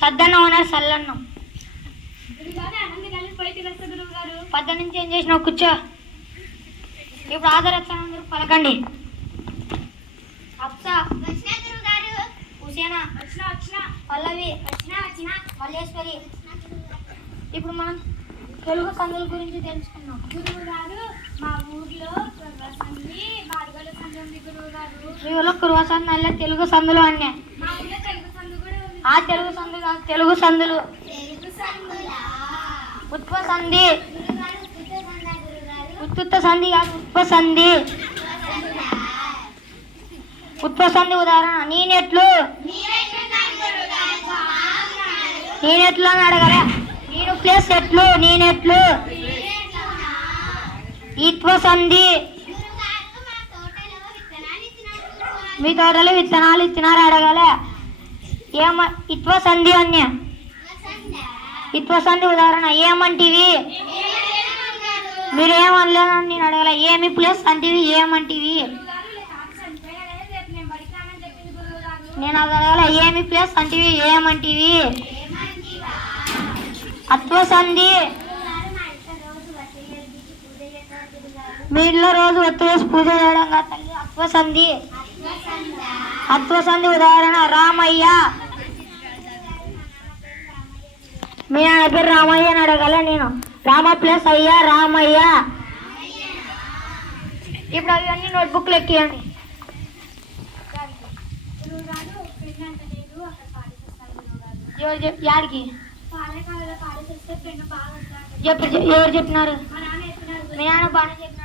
సద్దన్నం అన్నారు సల్లన్నం. పద్ద నుంచి ఏం చేసినావు? కూర్చో. ఇప్పుడు ఆధారక్షణ అందరూ పలకండి. అప్సా, హుసేనా, పల్లవి, మల్లేశ్వరి. ఇప్పుడు మనం తెలుగు సందుల గురించి తెలుసుకున్నాం. గురువు గారు మా ఊర్లో సంధి బాడుగల సంధి ఉంది గురువు గారు. మీ ఊళ్ళో కురువ సంధి అల్లే తెలుగు సందులు అన్నీ. మా ఊర్లో తెలుగు సంధి కూడా ఉంది. ఆ తెలుగు సంధి కాదు, తెలుగు సందులు. ఉత్ప సంధి, ఉత్తుత్త సంధి కాదు, ఉత్ప సంధి. ఉత్ప సంధి ఉదాహరణ నేనెట్లు, నేనెట్లు అని అడగలే. నేను ప్లేస్ ఎట్లు, నేనెట్లు. ఇత్వ సంధి మీ తోటలో విత్తనాలు ఇచ్చినారు అడగలే. ఇత్వ సంధి అన్య. ఇత్వ సంధి ఉదాహరణ ఏమంటివి, మీరు ఏమనలేదని నేను అడగల. ఏమి ప్లేస్ అంటివి, ఏమంటివి నేను అడగల. ఏమి ప్లేస్ అంటివి, ఏమంటివి. అత్వ సంధి మీ ఇళ్ళలో రోజు ఒత్తు వేసి పూజ చేయడం కాదు తల్లి, అత్వ సంధి. అత్వ సంధి ఉదాహరణ రామయ్య. మీ నాన్న పేరు రామయ్య అని అడగల నేను. రామ ప్లస్ అయ్యా, రామయ్య. ఇప్పుడు అవన్నీ నోట్బుక్లు ఎక్కియండి. యాడికి ఎవరు చెప్పినారు? మీ నాన్న బాగా చెప్పినారు.